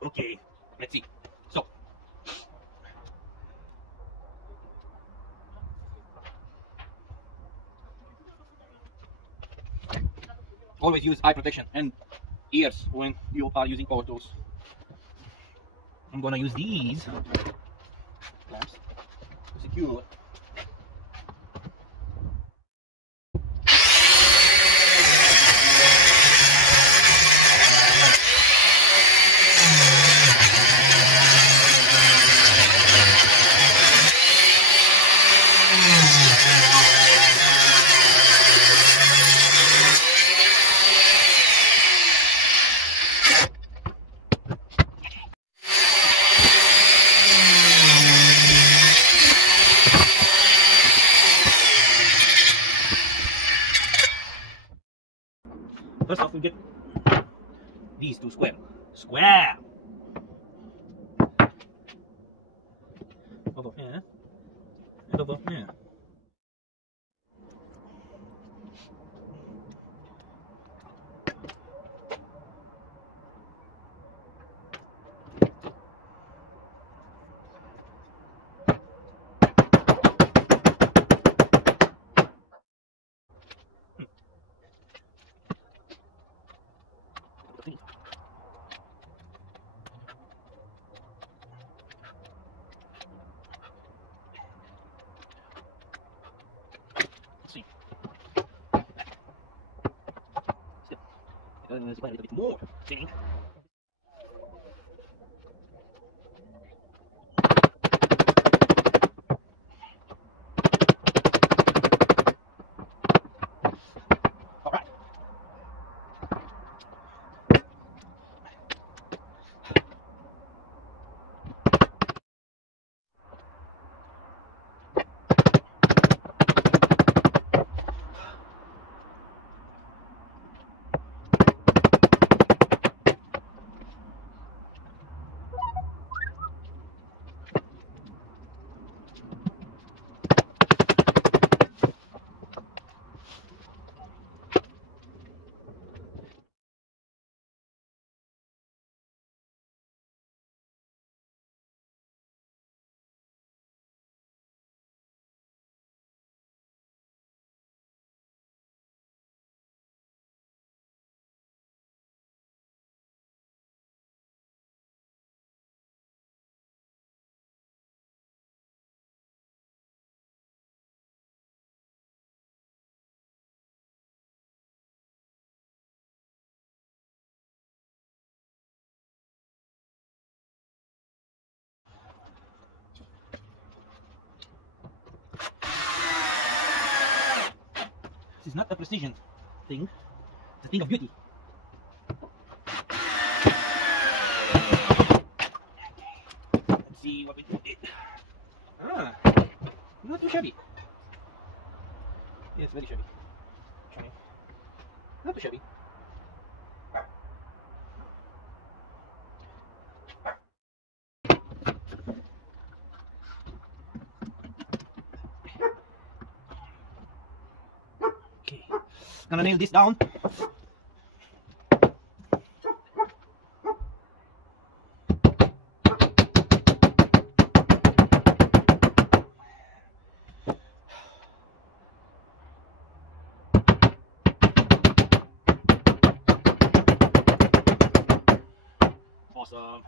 Okay, let's see. So, always use eye protection and ears when you are using power tools. I'm gonna use these clamps to secure. First off, we get these two square. Square! Over here. And over here. Let's see. Let's apply a little bit more thinning. Alright. This is not a precision thing, it's a thing of beauty. Let's see what we did. Ah, not too shabby. Yes, very shabby. Shabby. Not too shabby. Okay, gonna nail this down. Awesome.